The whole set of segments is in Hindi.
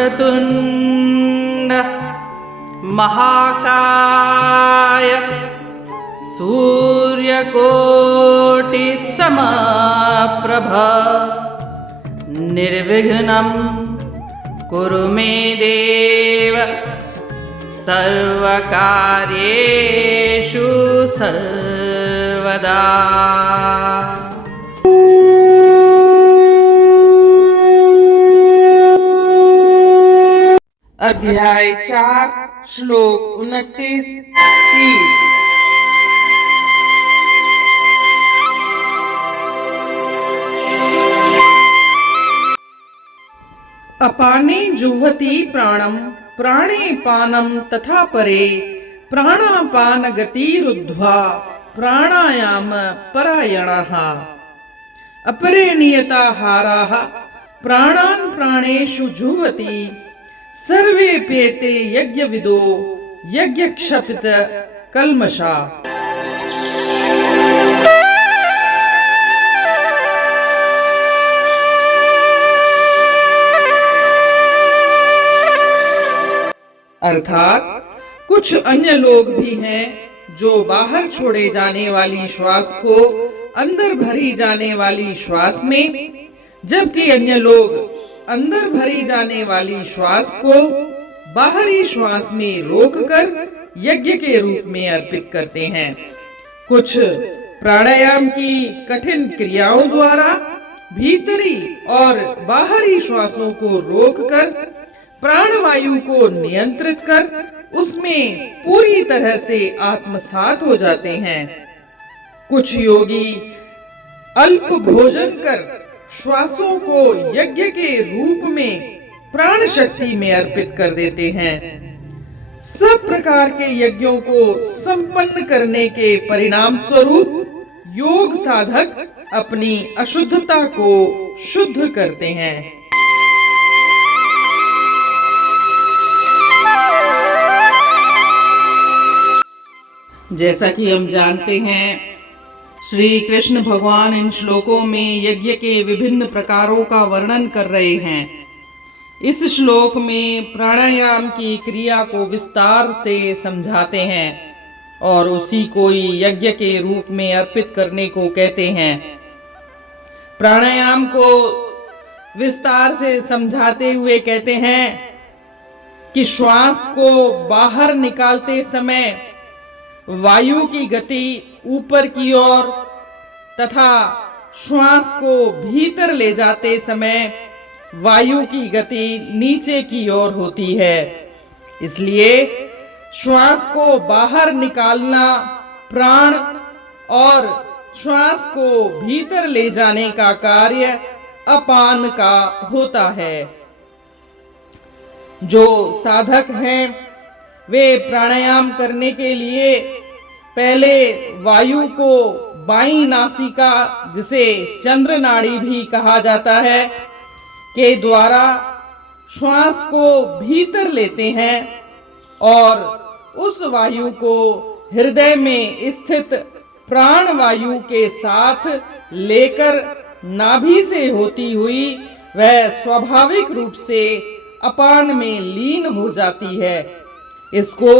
वक्रतुण्ड महाकाय सूर्यकोटिसमप्रभ निर्विघ्नं कुरु मे देव सर्वकार्येषु सर्वदा। अध्याय 4 श्लोक 29-30। अपाने जुह्वति प्राणम प्राणे पानम तथा परे प्राणापान गतिरुद्ध्वा प्राणायाम परायणः अपरे नियताहाराः प्राणान् प्राणेषु जुह्वति सर्वे पेते यज्ञविदो यज्ञक्षपित कल्मषा। अर्थात कुछ अन्य लोग भी हैं जो बाहर छोड़े जाने वाली श्वास को अंदर भरी जाने वाली श्वास में, जबकि अन्य लोग अंदर भरी जाने वाली श्वास को बाहरी श्वास में रोककर यज्ञ के रूप में अर्पित करते हैं। कुछ प्राणायाम की कठिन क्रियाओं द्वारा भीतरी और बाहरी श्वासों को रोककर प्राणवायु को नियंत्रित कर उसमें पूरी तरह से आत्मसात हो जाते हैं। कुछ योगी अल्प भोजन कर श्वासों को यज्ञ के रूप में प्राण शक्ति में अर्पित कर देते हैं। सब प्रकार के यज्ञों को संपन्न करने के परिणाम स्वरूप योग साधक अपनी अशुद्धता को शुद्ध करते हैं। जैसा कि हम जानते हैं, श्री कृष्ण भगवान इन श्लोकों में यज्ञ के विभिन्न प्रकारों का वर्णन कर रहे हैं। इस श्लोक में प्राणायाम की क्रिया को विस्तार से समझाते हैं और उसी को यज्ञ के रूप में अर्पित करने को कहते हैं। प्राणायाम को विस्तार से समझाते हुए कहते हैं कि श्वास को बाहर निकालते समय वायु की गति ऊपर की ओर तथा श्वास को भीतर ले जाते समय वायु की गति नीचे की ओर होती है। इसलिए श्वास को बाहर निकालना प्राण और श्वास को भीतर ले जाने का कार्य अपान का होता है। जो साधक हैं वे प्राणायाम करने के लिए पहले वायु को बाईं नासिका, जिसे चंद्र नाड़ी भी कहा जाता है, के द्वारा श्वास को भीतर लेते हैं और उस वायु को हृदय में स्थित प्राण वायु के साथ लेकर नाभि से होती हुई वह स्वाभाविक रूप से अपान में लीन हो जाती है। इसको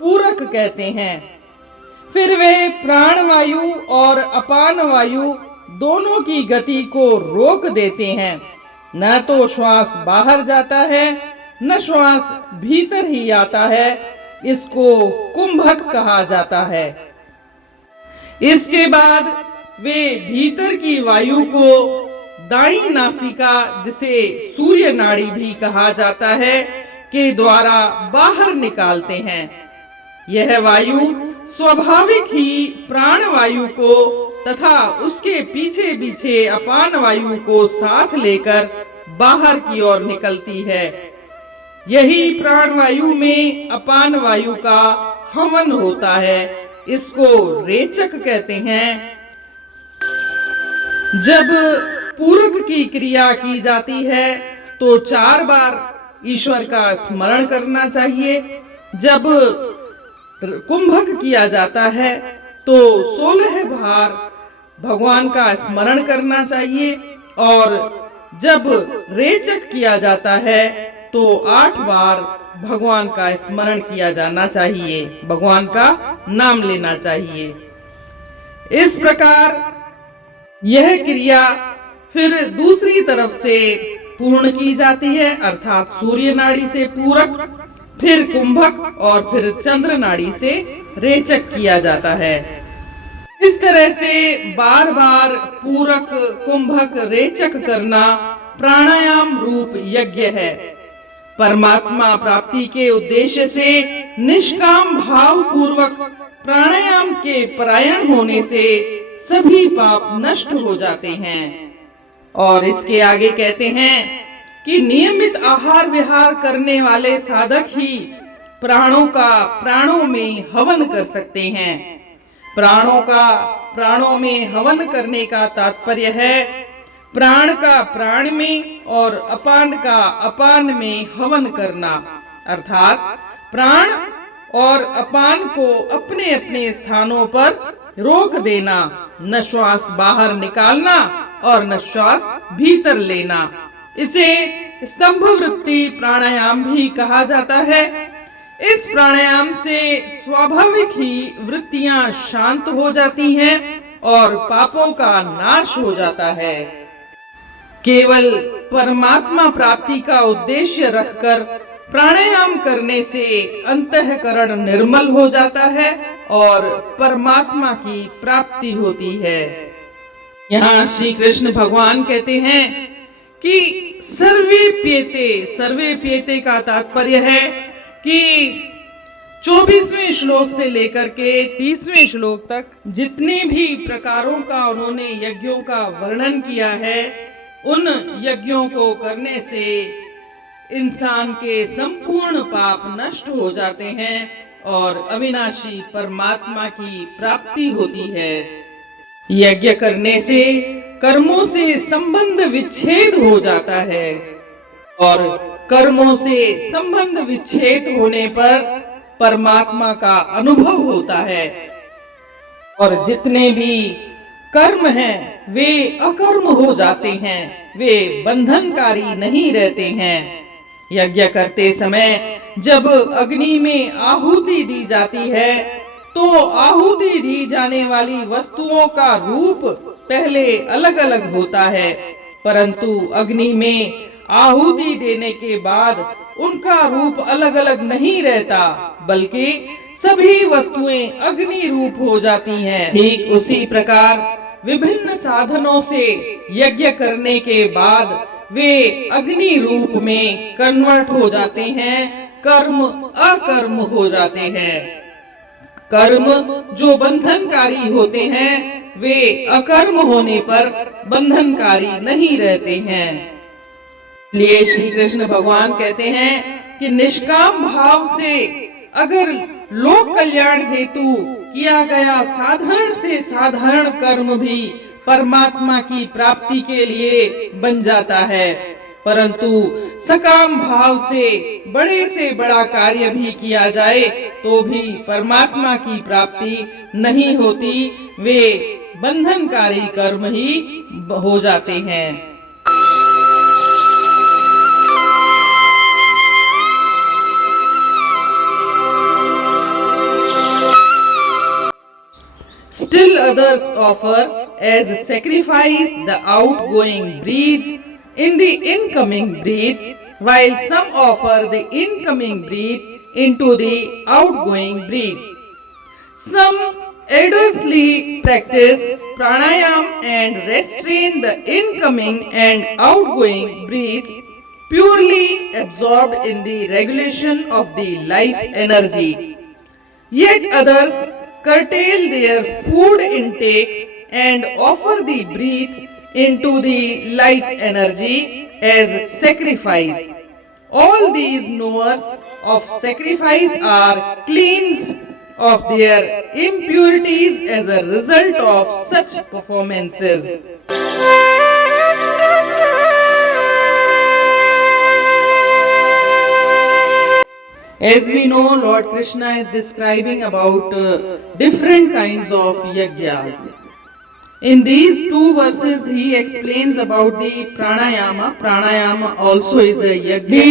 पूरक कहते हैं। फिर वे प्राण वायु और अपान वायु दोनों की गति को रोक देते हैं। न तो श्वास बाहर जाता है न श्वास भीतर ही आता है। इसको कुंभक कहा जाता है। इसके बाद वे भीतर की वायु को दाईं नासिका, जिसे सूर्य नाड़ी भी कहा जाता है, के द्वारा बाहर निकालते हैं। यह वायु स्वाभाविक ही प्राण वायु को तथा उसके पीछे पीछे अपान वायु को साथ लेकर बाहर की ओर निकलती है। यही प्राण वायु में अपान वायु का हवन होता है। इसको रेचक कहते हैं। जब पूरक की क्रिया की जाती है तो 4 बार ईश्वर का स्मरण करना चाहिए। जब कुंभक किया जाता है तो 16 बार भगवान का स्मरण करना चाहिए और जब रेचक किया जाता है तो 8 बार भगवान का स्मरण किया जाना चाहिए, भगवान का नाम लेना चाहिए। इस प्रकार यह क्रिया फिर दूसरी तरफ से पूर्ण की जाती है, अर्थात सूर्य नाड़ी से पूरक, फिर कुंभक और फिर चंद्र नाड़ी से रेचक किया जाता है। इस तरह से बार बार पूरक, कुंभक, रेचक करना प्राणायाम रूप यज्ञ है। परमात्मा प्राप्ति के उद्देश्य से निष्काम भाव पूर्वक प्राणायाम के परायण होने से सभी पाप नष्ट हो जाते हैं। और इसके आगे कहते हैं कि नियमित आहार विहार करने वाले साधक ही प्राणों का प्राणों में हवन कर सकते हैं। प्राणों का प्राणों में हवन करने का तात्पर्य है प्राण का प्राण में और अपान का अपान में हवन करना, अर्थात प्राण और अपान को अपने अपने स्थानों पर रोक देना, न श्वास बाहर निकालना और न श्वास भीतर लेना। इसे स्तंभ वृत्ति प्राणायाम भी कहा जाता है। इस प्राणायाम से स्वाभाविक ही वृत्तियां शांत हो जाती हैं और पापों का नाश हो जाता है। केवल परमात्मा प्राप्ति का उद्देश्य रखकर प्राणायाम करने से अंतःकरण निर्मल हो जाता है और परमात्मा की प्राप्ति होती है। यहाँ श्री कृष्ण भगवान कहते हैं कि सर्वे प्येते का तात्पर्य है कि 24वें श्लोक से लेकर के 30वें श्लोक तक जितने भी प्रकारों का उन्होंने यज्ञों का वर्णन किया है, उन यज्ञों को करने से इंसान के संपूर्ण पाप नष्ट हो जाते हैं और अविनाशी परमात्मा की प्राप्ति होती है। यज्ञ करने से कर्मों से संबंध विच्छेद हो जाता है और कर्मों से संबंध विच्छेद होने पर परमात्मा का अनुभव होता है और जितने भी कर्म हैं वे अकर्म हो जाते हैं, वे बंधनकारी नहीं रहते हैं। यज्ञ करते समय जब अग्नि में आहुति दी जाती है तो आहुति दी जाने वाली वस्तुओं का रूप पहले अलग अलग होता है, परंतु अग्नि में आहुति देने के बाद उनका रूप अलग अलग नहीं रहता, बल्कि सभी वस्तुएं अग्नि रूप हो जाती हैं। ठीक उसी प्रकार विभिन्न साधनों से यज्ञ करने के बाद वे अग्नि रूप में कन्वर्ट हो जाते हैं, कर्म अकर्म हो जाते हैं। कर्म जो बंधनकारी होते हैं वे अकर्म होने पर बंधनकारी नहीं रहते हैं। इसलिए श्री कृष्ण भगवान कहते हैं कि निष्काम भाव से अगर लोक कल्याण हेतु किया गया साधारण से साधारण कर्म भी परमात्मा की प्राप्ति के लिए बन जाता है, परंतु सकाम भाव से बड़ा कार्य भी किया जाए तो भी परमात्मा की प्राप्ति नहीं होती, वे बंधनकारी कर्म ही हो जाते हैं। Still others offer as sacrifice the outgoing breath in the incoming breath, while some offer the incoming breath into the outgoing breath. Some assiduously practice pranayam and restrain the incoming and outgoing breaths, purely absorbed in the regulation of the life energy. Yet others curtail their food intake and offer the breath into the life energy as sacrifice. All these knowers of sacrifice are cleansed of their impurities as a result of such performances. As we know, Lord Krishna is describing about different kinds of yajnas. In these two verses, he explains about the pranayama. Pranayama also is a yajna. The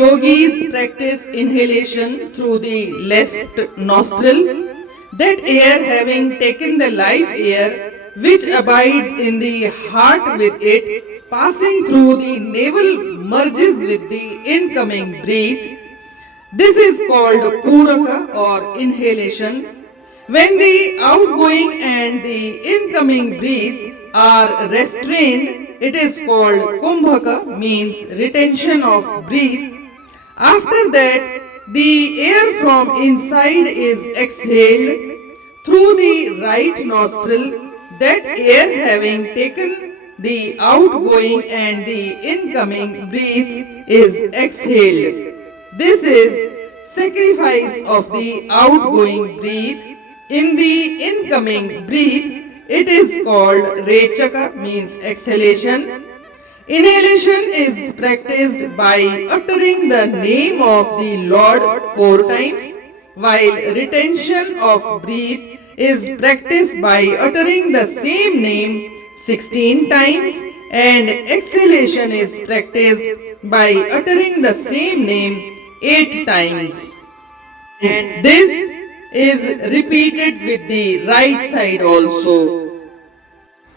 yogis practice inhalation through the left nostril. That air, having taken the life air, which abides in the heart with it, passing through the navel, merges with the incoming breath. This is called puraka or inhalation. When the outgoing and the incoming breaths are restrained, it is called kumbhaka, means retention of breath. After that, the air from inside is exhaled through the right nostril. That air, having taken the outgoing and the incoming breaths, is exhaled. This is sacrifice of the outgoing breath. In the incoming breath, it is called rechaka, means exhalation. Inhalation is practiced by uttering the name of the Lord 4 times, while retention of breath is practiced by uttering the same name 16 times, and exhalation is practiced by uttering the same name 8 times. And this is repeated with the right side also.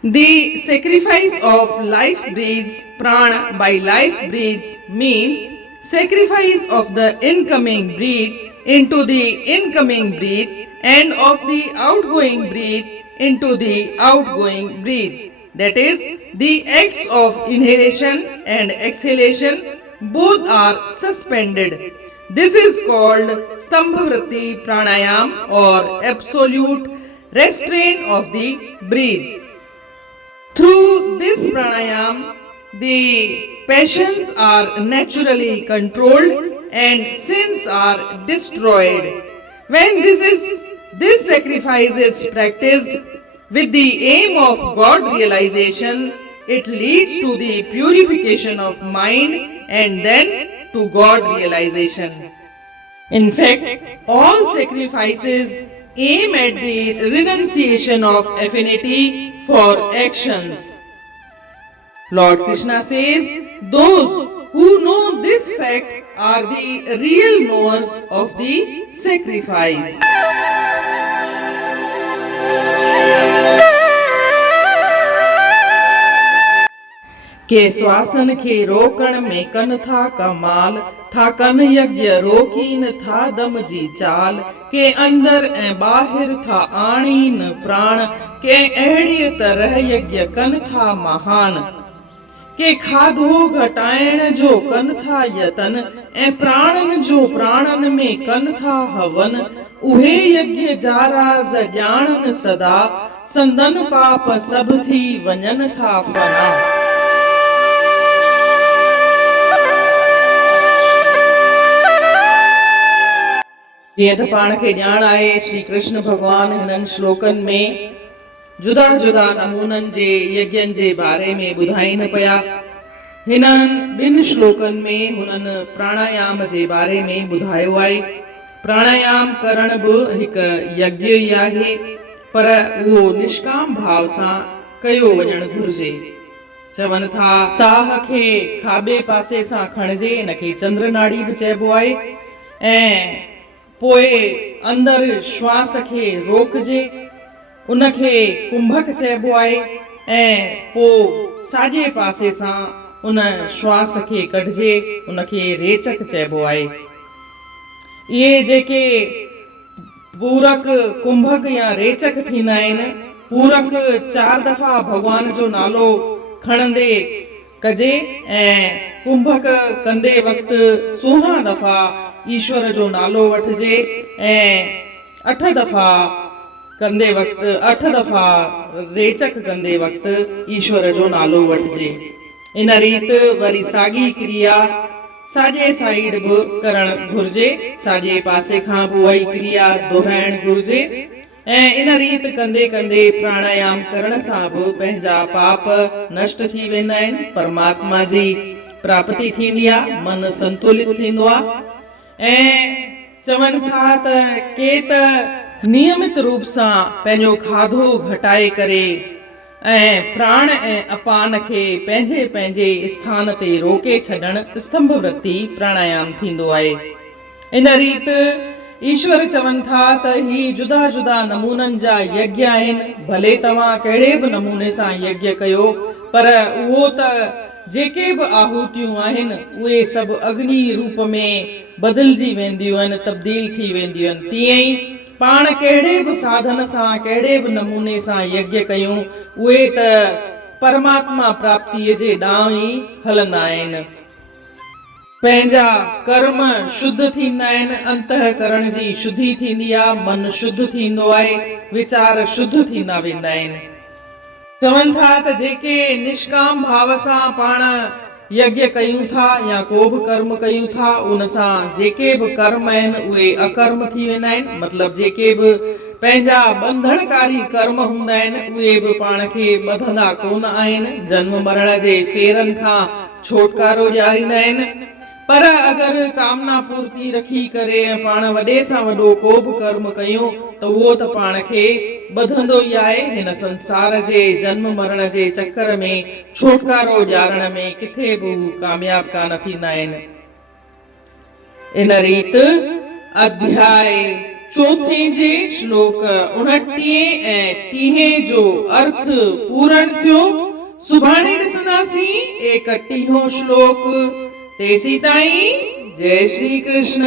The sacrifice of life breaths, prana by life breaths, means sacrifice of the incoming breath into the incoming breath and of the outgoing breath into the outgoing breath. That is, the acts of inhalation and exhalation both are suspended. This is called Stambhavrati Pranayam or absolute restraint of the breath. Through this pranayam, the passions are naturally controlled and sins are destroyed. When this sacrifice is practiced with the aim of God realization, it leads to the purification of mind and then to God realization. In fact, all sacrifices aim at the renunciation of affinity for actions. Lord Krishna says, those who know this fact are the real knowers of the sacrifice. के श्वासन खे रोकण में कन था कमाल, था कन यज्ञ रोकीन था दम जी चाल, के अंदर ऐं बाहिर था आणीन प्राण, के अहिड़ीअ तरह यज्ञ कन था महान, के खाधो घटाइण जो कन था यतन, ऐं प्राणन जो प्राणन में कन था हवन, उहे यज्ञ जाराज ॼाणन सदा, संदन पाप सब थी वञन था फना। जीअं त पाण खे ॼाण आहे श्री कृष्ण भॻवान हिननि श्लोकनि में जुदा जुदा नमूननि जे यज्ञनि जे बारे में ॿुधाइनि पिया। हिननि ॿिनि श्लोकनि में हुननि प्राणायाम जे बारे में ॿुधायो आहे। प्राणायाम करण बि हिकु यज्ञ ई आहे, पर उहो निष्काम भाव सां कयो वञणु घुर्जे। चवनि था साह खे खाॿे पासे सां खणिजे, हिनखे चंद्र नाड़ी बि चइबो आहे, ऐं पोइ अंदरि श्वास खे रोकजे, उनखे कुंभक चइबो आहे, ऐं पोइ साॼे पासे सां उन श्वास खे कढिजे, उनखे रेचक चइबो आहे। इहे जेके पूरक, कुंभक या रेचक थींदा आहिनि, पूरक 4 दफ़ा भॻवान जो नालो खणंदे कजे, ऐं कुंभक कंदे वक़्तु 16 दफ़ा ईश्वर जो नालो वठिजे, ऐं 8 दफ़ा कंदे वक़्तु 8 दफ़ा रेचक कंदे वक़्तु ईश्वर जो नालो वठिजे। इन रीति वरी साॻी क्रिया साॼे साइड बि करणु घुर्जे, साॼे पासे खां बि उहा क्रिया दोहराइणु घुर्जे, ऐं इन रीति कंदे कंदे प्राणायाम करण सां बि पंहिंजा पाप नष्ट थी वेंदा आहिनि, परमात्मा जी प्राप्ति थींदी आहे, मन संतुलित थींदो आहे। ऐं चवनि था त के त नियमित रूप सां पंहिंजो खाधो घटाए करे ऐं प्राण ऐं अपान खे पंहिंजे पंहिंजे स्थान ते रोके छॾण स्तंभ वृत्ति प्राणायाम थींदो आहे। इन रीति ईश्वर चवनि था त ही जुदा जुदा नमूननि जा यज्ञ आहिनि। भले तव्हां कहिड़े बि नमूने सां यज्ञ कयो, पर उहो त जेके बि आहूतियूं आहिनि उहे सभु अग्नि रूप में बदिलजी वेंदियूं आहिनि, तब्दील थी वेंदियूं आहिनि। तीअं ई पाण कहिड़े बि साधन सां कहिड़े बि नमूने सां यज्ञ कयूं, उहे त परमात्मा प्राप्तिअ जे ॾांहुं ई हलंदा आहिनि। पंहिंजा कर्म शुद्ध थींदा आहिनि, अंतःकरण जी शुद्धि थींदी आहे, मन शुद्ध थींदो आहे, वीचार शुद्ध थींदा वेंदा आहिनि। चवनि था त जेके निष्काम भाव सां पाण यज्ञ कयूं था या को बि कर्म कयूं था, उन सां जेके बि कर्म आहिनि उहे अकर्म थी वेंदा आहिनि। मतिलबु जेके बि पंहिंजा बंधनकारी कर्म हूंदा आहिनि उहे बि पाण खे ॿधंदा कोन आहिनि, जन्म मरण जे फेरनि खां छुटकारो ॾियारींदा आहिनि। पर अगरि कामना पूर्ति रखी करे पाण वॾे सां वॾो को बि कर्म कयूं त उहो त पाण खे ॿधंदो ई आहे। हिन संसार जे जन्म मरण जे चक्कर में छुटकारो ॾियारण में किथे बि कामयाब कान थींदा आहिनि। इन रीति अध्याय 4 जे श्लोक 29 ऐं 30 जो अर्थ पूर्ण थियो। सुभाणे ॾिसंदासीं 31 श्लोक। तेसी ताईं जय श्री कृष्ण।